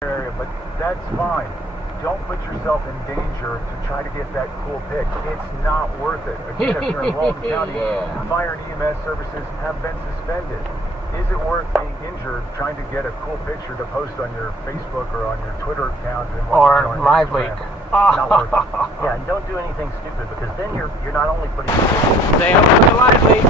area, but that's fine. Don't put yourself in danger to try to get that cool pic. It's not worth it. Again, if you're in Walton County, fire and EMS services have been suspended. Is it worth being injured trying to get a cool picture to post on your Facebook or on your Twitter account and or live leak? Not worth it. Yeah, and don't do anything stupid, because then you're not only putting. Stay up with the live leak.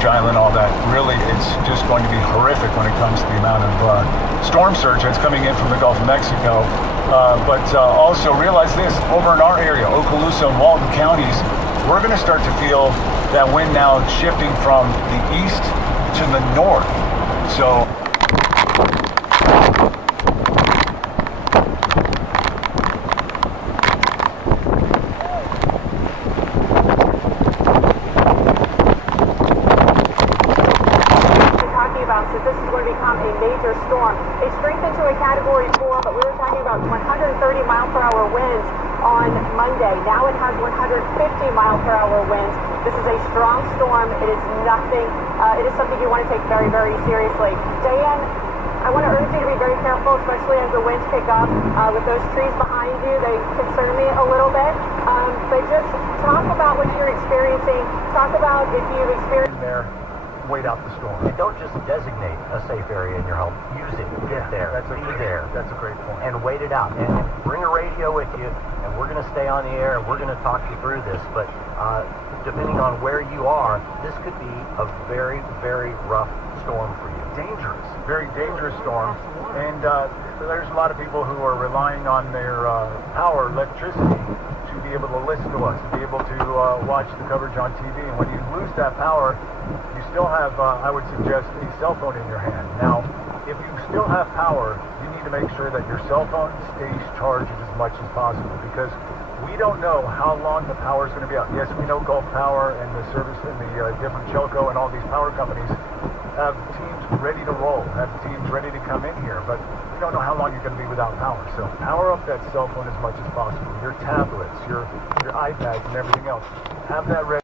Island, all that. Really, it's just going to be horrific when it comes to the amount of storm surge that's coming in from the Gulf of Mexico. But also realize this, over in our area, Okaloosa and Walton counties, we're going to start to feel that wind now shifting from the east to the north. So since this is going to become a major storm. It strengthened to a Category 4, but we were talking about 130 mile per hour winds on Monday. Now it has 150 mile per hour winds. This is a strong storm. It is nothing. It is something you want to take very, very seriously. Diane, I want to urge you to be very careful, especially as the winds pick up. With those trees behind you, they concern me a little bit. But just talk about what you're experiencing. Talk about if you've experienced there. Wait out the storm. And don't just designate a safe area in your home. Use it. Get there. Be there. That's a great point. And wait it out. And bring a radio with you, and we're going to stay on the air, and we're going to talk you through this. But depending on where you are, this could be a very, very rough storm for you. Dangerous. Very dangerous storm. And there's a lot of people who are relying on their power, electricity, to be able to listen to us, to be able to watch the coverage on TV. And when you lose that power, you still have, I would suggest, a cell phone in your hand. Now, if you still have power, you need to make sure that your cell phone stays charged as much as possible, because we don't know how long the power is going to be out. Yes, we know Gulf Power and the service and the different Chelco and all these power companies have teams ready to roll, have teams ready to come in here, but we don't know how long you're going to be without power. So power up that cell phone as much as possible. Your tablets, your iPads and everything else. Have that ready.